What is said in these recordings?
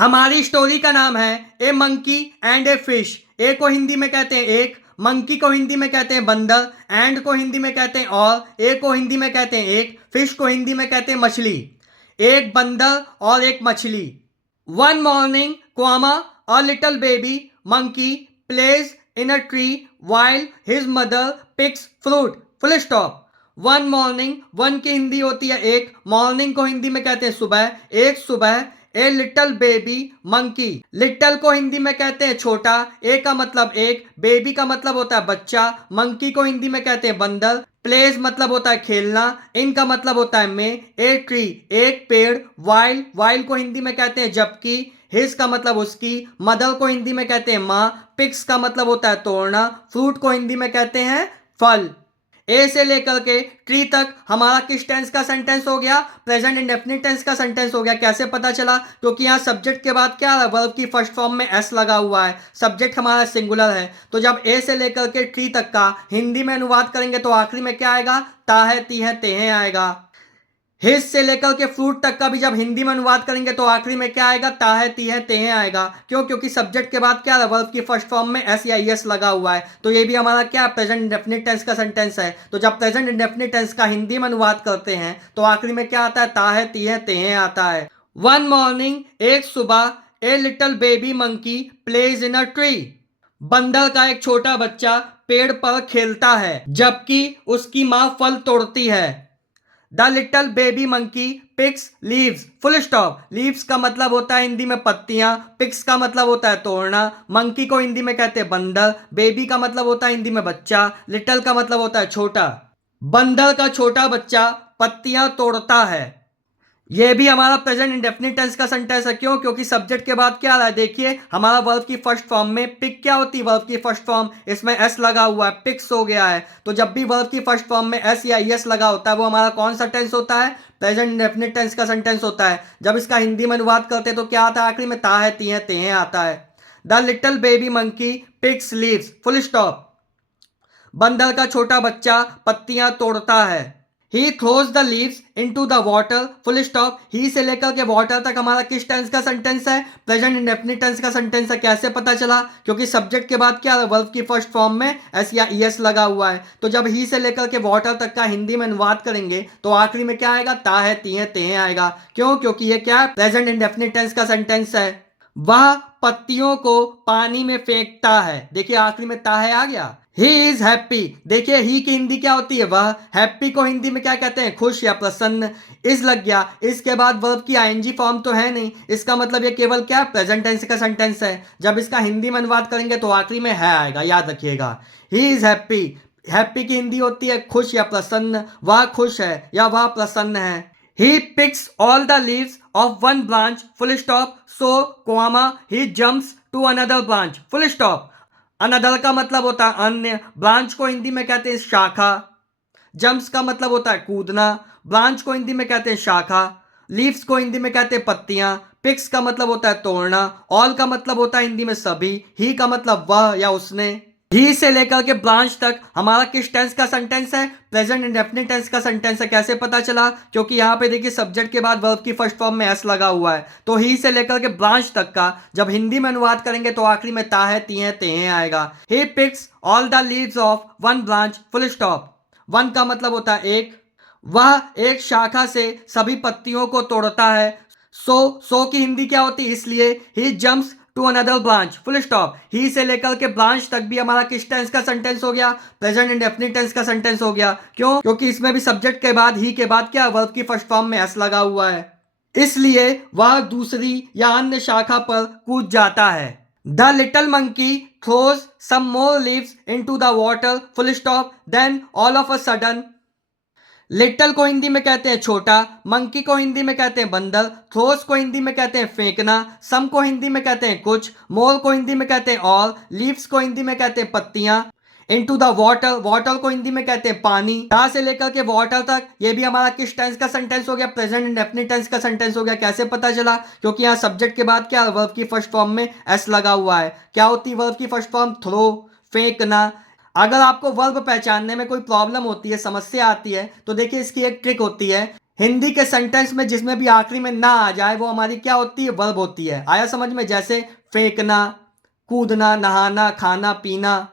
हमारी स्टोरी का नाम है ए मंकी एंड ए फिश। ए को हिंदी में कहते हैं एक, मंकी को हिंदी में कहते हैं बंदर, एंड को हिंदी में कहते हैं और, ए को हिंदी में कहते हैं एक, फिश को हिंदी में कहते हैं मछली। एक बंदर और एक मछली। One morning comma a little baby monkey plays in a tree while his mother picks fruit full stop. One morning, one की हिंदी होती है एक, मॉर्निंग को हिंदी में कहते हैं सुबह, एक सुबह। A little baby monkey, little को हिंदी में कहते हैं छोटा, ए का मतलब एक, बेबी का मतलब होता है बच्चा, मंकी को हिंदी में कहते हैं बंदर, प्लेज मतलब होता है खेलना, इन का मतलब होता है में, ए ट्री एक पेड़, वाइल, वाइल को हिंदी में कहते हैं जबकि, हिज का मतलब उसकी, मदर को हिंदी में कहते हैं माँ, पिक्स का मतलब होता है तोड़ना, फ्रूट को हिंदी में कहते हैं फल। ए से लेकर के ट्री तक हमारा किस टेंस का सेंटेंस हो गया? प्रेजेंट इंडेफिनिट टेंस का सेंटेंस हो गया। कैसे पता चला? क्योंकि यहाँ सब्जेक्ट के बाद क्या है, वर्ब की फर्स्ट फॉर्म में एस लगा हुआ है, सब्जेक्ट हमारा सिंगुलर है। तो जब ए से लेकर के ट्री तक का हिंदी में अनुवाद करेंगे तो आखिरी में क्या आएगा? ता है, ती है, ते हैं आएगा। हिज से लेकर के फ्रूट तक का भी जब हिंदी में अनुवाद करेंगे तो आखिरी में क्या आएगा? ता है, ती है, ते हैं आएगा। क्यों? क्योंकि सब्जेक्ट के बाद क्या है, वर्ब की फर्स्ट फॉर्म में एस या एस लगा हुआ है। तो ये भी हमारा क्या, प्रेजेंट इंडेफिनिट टेंस का सेंटेंस है। तो जब प्रेजेंट इंडेफिनिट टेंस का हिंदी में अनुवाद करते हैं तो आखिरी में क्या आता है? ता है, ती है, ते हैं आता है। वन मॉर्निंग एक सुबह, a little baby monkey plays in a tree, बंदर का एक छोटा बच्चा पेड़ पर खेलता है जबकि उसकी माँ फल तोड़ती है। The little baby monkey picks leaves full stop. Leaves का मतलब होता है हिंदी में पत्तियां, पिक्स का मतलब होता है तोड़ना, मंकी को हिंदी में कहते हैं बंदर, बेबी का मतलब होता है हिंदी में बच्चा, लिटल का मतलब होता है छोटा। बंदर का छोटा बच्चा पत्तियां तोड़ता है। ये भी हमारा प्रेजेंट इंडेफिनिट टेंस का सेंटेंस है। क्यों? क्योंकि सब्जेक्ट के बाद क्या आ रहा है, देखिए हमारा वर्ब की फर्स्ट फॉर्म में पिक क्या होती है? वर्ब की फर्स्ट फॉर्म, इसमें एस लगा हुआ है, पिक्स हो गया है। तो जब भी वर्ब की फर्स्ट फॉर्म में एस या एस लगा होता है वो हमारा कौन सा टेंस होता है? प्रेजेंट इंडेफिनिट टेंस का सेंटेंस होता है। जब इसका हिंदी में अनुवाद करते हैं तो क्या आता है? आखिरी में ता है, ती है, ते हैं आता है। The little baby monkey picks leaves full stop. बंदर का छोटा बच्चा पत्तियां तोड़ता है। He throws the leaves into the water full stop. He से लेकर के वाटर तक हमारा किस टेंस का सेंटेंस है? प्रेजेंट इंडेफिनिट टेंस का सेंटेंस है। कैसे पता चला? क्योंकि सब्जेक्ट के बाद क्या है, वर्ब की फर्स्ट फॉर्म में एस या एस लगा हुआ है। तो जब ही से लेकर के वाटर तक का हिंदी में अनुवाद करेंगे तो आखिरी में क्या आएगा? ता है, ती है, ते हैं आएगा। क्यों? क्योंकि ये क्या है, प्रेजेंट इंडेफिनिट टेंस का सेंटेंस है। वह पत्तियों को पानी में फेंकता है। देखिए आखिरी में ता है आ गया। He is happy. देखिए ही की हिंदी क्या होती है? वह। हैप्पी को हिंदी में क्या कहते हैं? खुश या प्रसन्न। इज लग गया, इसके बाद वर्ब की आईएनजी फॉर्म तो है नहीं, इसका मतलब ये केवल क्या, प्रेजेंट टेंस का सेंटेंस है। जब इसका हिंदी में अनुवाद करेंगे तो आखिरी में है आएगा, याद रखिएगा। ही इज हैप्पी, हैप्पी की हिंदी होती है खुश या प्रसन्न। वह खुश है या वह प्रसन्न है। He picks all the leaves of one branch full stop, so comma he jumps to another branch full stop। Another का मतलब होता है अन्य, ब्रांच को हिंदी में कहते हैं शाखा, जंप्स का मतलब होता है कूदना, ब्रांच को हिंदी में कहते हैं शाखा, लीव्स को हिंदी में कहते हैं पत्तियां, पिक्स का मतलब होता है तोड़ना, ऑल का मतलब होता है हिंदी में सभी, ही का मतलब वह या उसने। ही से लेकर के ब्रांच तक हमारा किस टेंस का सेंटेंस है? प्रेजेंट इंडेफिनिट टेंस का सेंटेंस है। कैसे पता चला? क्योंकि यहाँ पे देखिए सब्जेक्ट के बाद वर्ब की फर्स्ट फॉर्म में एस लगा हुआ है। तो ही से लेकर के ब्रांच तक का जब हिंदी में अनुवाद करेंगे तो आखिरी में ता है, ती है, ते हैं आएगा। He picks all the leaves of one branch full stop. One का मतलब होता है एक, वह एक शाखा से सभी पत्तियों को तोड़ता है। सो की हिंदी क्या होती है? इसलिए he jumps to another branch full stop. He से लेकर के ब्रांच तक भी हमारा किस टेंस का सेंटेंस हो गया? प्रेजेंट इंडेफिनिट टेंस का सेंटेंस हो गया। क्यों? क्योंकि इसमें भी सब्जेक्ट के बाद ही के बाद क्या, वर्ब की फर्स्ट फॉर्म में एस लगा हुआ है, इसलिए वह दूसरी या अन्य शाखा पर कूद जाता है। The little monkey throws some more leaves into the water full stop, then all of a sudden. Little को हिंदी में कहते हैं छोटा, मंकी को हिंदी में कहते हैं बंदर, थ्रोस को हिंदी में कहते हैं फेंकना, सम को हिंदी में कहते हैं कुछ, मोर को हिंदी में कहते हैं ऑल, लीव्स को हिंदी में कहते हैं पत्तियां, इनटू द वाटर, वाटर को हिंदी में कहते हैं पानी। यहां से लेकर के वाटर तक ये भी हमारा किस टेंस का सेंटेंस हो गया? प्रेजेंट इंडेफिनिट टेंस का सेंटेंस हो गया। कैसे पता चला? क्योंकि यहाँ सब्जेक्ट के बाद क्या, वर्ब की फर्स्ट फॉर्म में एस लगा हुआ है। क्या होती है वर्ब की फर्स्ट फॉर्म? थ्रो, फेंकना। अगर आपको वर्ब पहचानने में कोई प्रॉब्लम होती है, समस्या आती है, तो देखिए इसकी एक ट्रिक होती है। हिंदी के सेंटेंस में जिसमें भी आखिरी में ना आ जाए वो हमारी क्या होती है, वर्ब होती है। आया समझ में? जैसे फेंकना, कूदना, नहाना, खाना, पीना।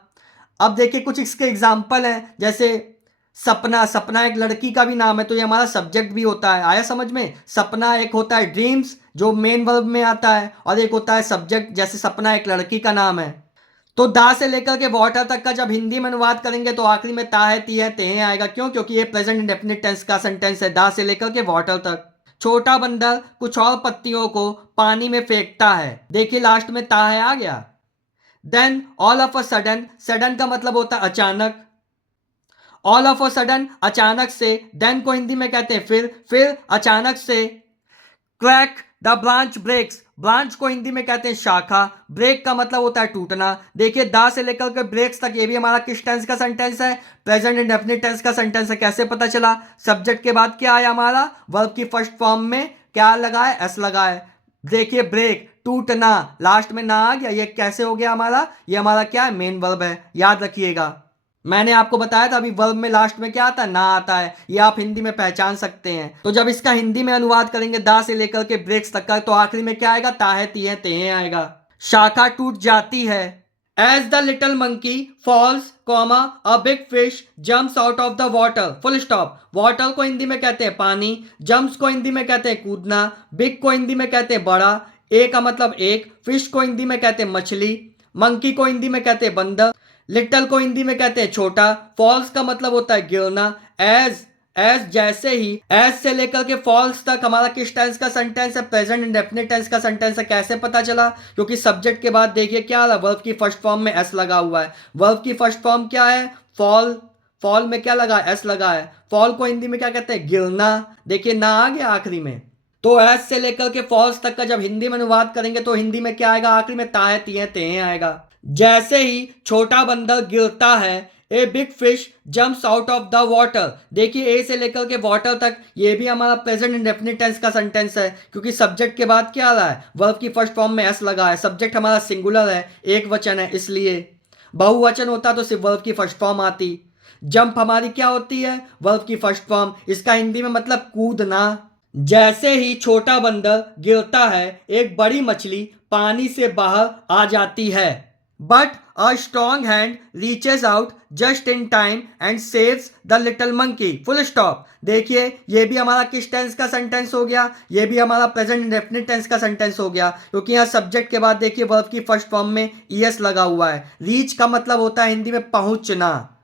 अब देखिए कुछ इसके एग्जाम्पल हैं, जैसे सपना। सपना एक लड़की का भी नाम है तो ये हमारा सब्जेक्ट भी होता है। आया समझ में? सपना एक होता है ड्रीम्स जो मेन वर्ब में आता है, और एक होता है सब्जेक्ट, जैसे सपना एक लड़की का नाम है। तो दा से लेकर के वाटर तक का जब हिंदी में अनुवाद करेंगे तो आखिरी में ता है, ती है, ते है आएगा। क्यों? क्योंकि ये प्रेजेंट इंडेफिनिट टेंस का सेंटेंस है, दा से लेकर के वाटर तक। छोटा बंदर कुछ और पत्तियों को पानी में फेंकता है। देखिए लास्ट में ता है आ गया। Then all of a sudden, sudden का मतलब होता है अचानक। ऑल ऑफ अ सडन अचानक से, देन को हिंदी में कहते हैं फिर अचानक से। Crack the branch breaks, branch को हिंदी में कहते हैं शाखा। ब्रेक का मतलब होता है टूटना। देखिए दा से लेकर के ब्रेक्स तक ये भी हमारा किस टेंस का सेंटेंस है, प्रेजेंट इंडेफिनिट टेंस का सेंटेंस है। कैसे पता चला? सब्जेक्ट के बाद क्या आया हमारा, वर्ब की फर्स्ट फॉर्म में क्या लगा है, एस लगा है। देखिए ब्रेक टूटना, लास्ट में ना आ गया, ये कैसे हो गया हमारा, ये हमारा क्या है, मेन वर्ब है। याद रखिएगा, मैंने आपको बताया था अभी वर्ब में लास्ट में क्या आता है, ना आता है। ये आप हिंदी में पहचान सकते हैं। तो जब इसका हिंदी में अनुवाद करेंगे दा से लेकर के ब्रेक्स तक का, तो आखिरी में क्या आएगा, ता है, ती है, ते है आएगा। शाखा टूट जाती है। As the little monkey falls comma a big fish jumps out of the water, full stop. Water को हिंदी में कहते हैं पानी, जम्प्स को हिंदी में कहते हैं कूदना, बिग को हिंदी में कहते हैं बड़ा, ए का मतलब एक, फिश को हिंदी में कहते हैं मछली, मंकी को हिंदी में कहते हैं बंदर, लिटल को हिंदी में कहते हैं छोटा, फॉल्स का मतलब होता है गिरना। एज एज जैसे ही, एज से लेकर के फॉल्स तक हमारा किस टेंस का सेंटेंस है, प्रेजेंट इंडेफिनिट टेंस का सेंटेंस है। कैसे पता चला? क्योंकि सब्जेक्ट के बाद देखिए क्या आ रहा, वर्ब की फर्स्ट फॉर्म में एस लगा हुआ है। वर्ब की फर्स्ट फॉर्म क्या है, फॉल। फॉल में क्या लगा, एस लगा है। फॉल को हिंदी में क्या कहते हैं, गिरना। देखिए ना आ गया आखिरी में। तो एस से लेकर के फॉल्स तक का जब हिंदी में अनुवाद करेंगे तो हिंदी में क्या आएगा, आखिरी में ता है, ती है, ते है आएगा। जैसे ही छोटा बंदर गिरता है, a big fish jumps out of the water. देखिए ए से लेकर के वाटर तक ये भी हमारा प्रेजेंट इंडेफिनिट टेंस का सेंटेंस है, क्योंकि सब्जेक्ट के बाद क्या आ रहा है, वर्ब की फर्स्ट फॉर्म में एस लगा है। सब्जेक्ट हमारा सिंगुलर है, एक वचन है, इसलिए बहुवचन होता तो सिर्फ वर्ब की फर्स्ट फॉर्म आती। जंप हमारी क्या होती है, वर्ब की फर्स्ट फॉर्म। इसका हिंदी में मतलब कूदना। जैसे ही छोटा बंदर गिरता है, एक बड़ी मछली पानी से बाहर आ जाती है। But a strong hand reaches out just in time and saves the little monkey, full stop. देखिए ये भी हमारा किस टेंस का सेंटेंस हो गया, ये भी हमारा प्रेजेंट इंडेफिनिट टेंस का सेंटेंस हो गया, क्योंकि यहाँ सब्जेक्ट के बाद देखिए वर्ब की फर्स्ट फॉर्म में ईएस लगा हुआ है। रीच का मतलब होता है हिंदी में पहुंचना,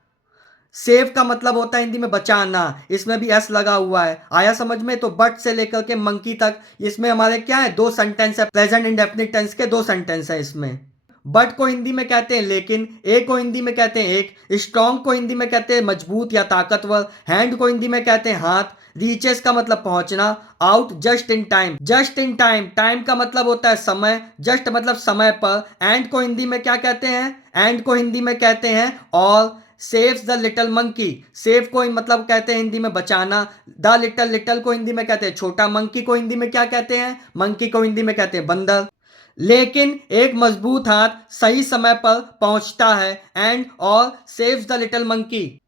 सेव का मतलब होता है हिंदी में बचाना, इसमें भी एस लगा हुआ है। आया समझ में? तो बट से लेकर के मंकी तक इसमें हमारे क्या है, दो सेंटेंस है, प्रेजेंट इंडेफिनिट टेंस के दो सेंटेंस है इसमें। बट को हिंदी में कहते हैं लेकिन, ए को हिंदी में कहते हैं एक, स्ट्रॉन्ग को हिंदी में कहते हैं मजबूत या ताकतवर, हैंड को हिंदी में कहते हैं हाथ, रीचेस का मतलब पहुंचना, out just in time, just in time, time का मतलब होता है समय, जस्ट मतलब समय पर, एंड को हिंदी में क्या कहते हैं, एंड को हिंदी में कहते हैं और, saves the little monkey, save को मतलब कहते हैं हिंदी में बचाना, द लिटिल, लिटिल को हिंदी में कहते हैं छोटा, मंकी को हिंदी में क्या कहते हैं, मंकी को हिंदी में कहते हैं बंदर। लेकिन एक मजबूत हाथ सही समय पर पहुंचता है, एंड और सेव्स द लिटिल मंकी,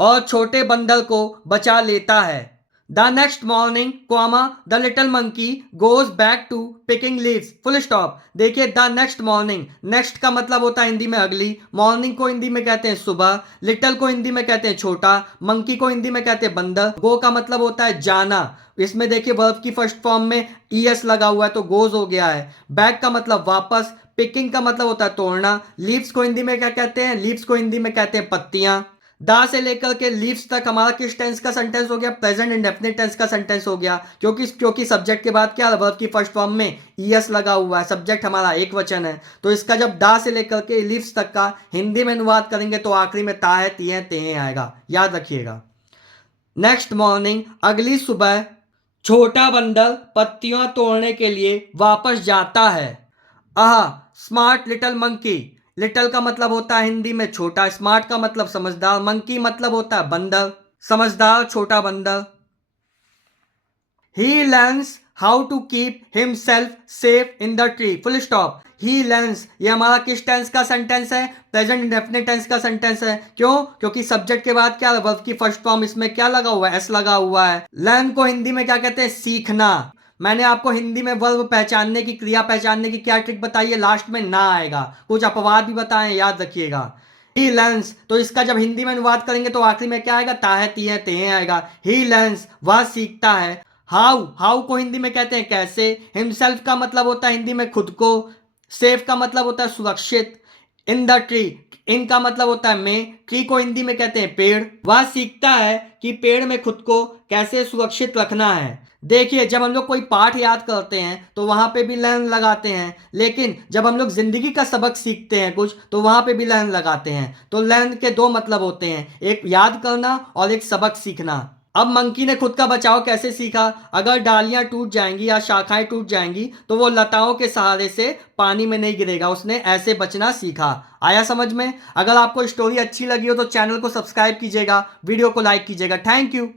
और छोटे बंदर को बचा लेता है। The next morning comma the little monkey goes back to picking leaves, full stop. देखिए द नेक्स्ट मॉर्निंग, नेक्स्ट का मतलब होता है हिंदी में अगली, मॉर्निंग को हिंदी में कहते हैं सुबह, लिटिल को हिंदी में कहते हैं छोटा, मंकी को हिंदी में कहते हैं बंदर, गो का मतलब होता है जाना, इसमें देखिए वर्ब की फर्स्ट फॉर्म में ईएस लगा हुआ है तो गोज हो गया है। बैक का मतलब वापस, पिकिंग का मतलब होता है तोड़ना, लीव्स को हिंदी में क्या कहते हैं, लीव्स को हिंदी में कहते हैं पत्तियां। दा से लेकर के लीव्स तक हमारा किस टेंस का सेंटेंस हो गया, प्रेजेंट इंडेफिनिट टेंस का सेंटेंस हो गया, क्योंकि सब्जेक्ट के बाद क्या, वर्ब की फर्स्ट फॉर्म में ईएस लगा हुआ है, सब्जेक्ट हमारा एक वचन है। तो इसका जब दा से लेकर के लीव्स तक का हिंदी में अनुवाद करेंगे तो आखिरी में ता है, ती है, ते है आएगा। याद रखिएगा। नेक्स्ट मॉर्निंग, अगली सुबह, छोटा बंदर पत्तियां तोड़ने के लिए वापस जाता है। आह स्मार्ट लिटिल मंकी, लिटिल का मतलब होता है हिंदी में छोटा, स्मार्ट का मतलब समझदार, मंकी मतलब होता है बंदर, समझदार छोटा बंदर। He learns how to keep himself safe in the tree, full stop. He learns, ये हमारा किस टेंस का सेंटेंस है? प्रेजेंट इंडेफिनिट टेंस का सेंटेंस है। क्यों? क्योंकि सब्जेक्ट के बाद क्या, वर्ब की फर्स्ट फॉर्म इसमें क्या लगा हुआ है? एस लगा हुआ है। लर्न को हिंदी में क्या कहते हैं? सीखना। मैंने आपको हिंदी में वर्ब पहचानने की, क्रिया पहचानने की क्या ट्रिक बताई है? लास्ट में ना आएगा, कुछ अपवाद भी बताएं, याद रखिएगा। ही लर्न्स, तो इसका जब हिंदी में अनुवाद करेंगे तो आखिरी में क्या आएगा? ताहे तीहे तेहे आएगा। ही लर्न्स, वह सीखता है। हाउ, हाउ को हिंदी में कहते हैं कैसे। हिमसेल्फ का मतलब होता है हिंदी में खुद को। सेफ का मतलब होता है सुरक्षित। इन द ट्री, इन का मतलब होता है में। ट्री को हिंदी में कहते हैं पेड़। वह सीखता है कि पेड़ में खुद को कैसे सुरक्षित रखना है। देखिए, जब हम लोग कोई पाठ याद करते हैं तो वहां पे भी लर्न लगाते हैं, लेकिन जब हम लोग जिंदगी का सबक सीखते हैं कुछ, तो वहां पे भी लर्न लगाते हैं। तो लर्न के दो मतलब होते हैं, एक याद करना और एक सबक सीखना। अब मंकी ने खुद का बचाव कैसे सीखा? अगर डालियां टूट जाएंगी या शाखाएं टूट जाएंगी तो वो लताओं के सहारे से पानी में नहीं गिरेगा, उसने ऐसे बचना सीखा। आया समझ में? अगर आपको स्टोरी अच्छी लगी हो तो चैनल को सब्सक्राइब कीजिएगा, वीडियो को लाइक कीजिएगा। Thank you.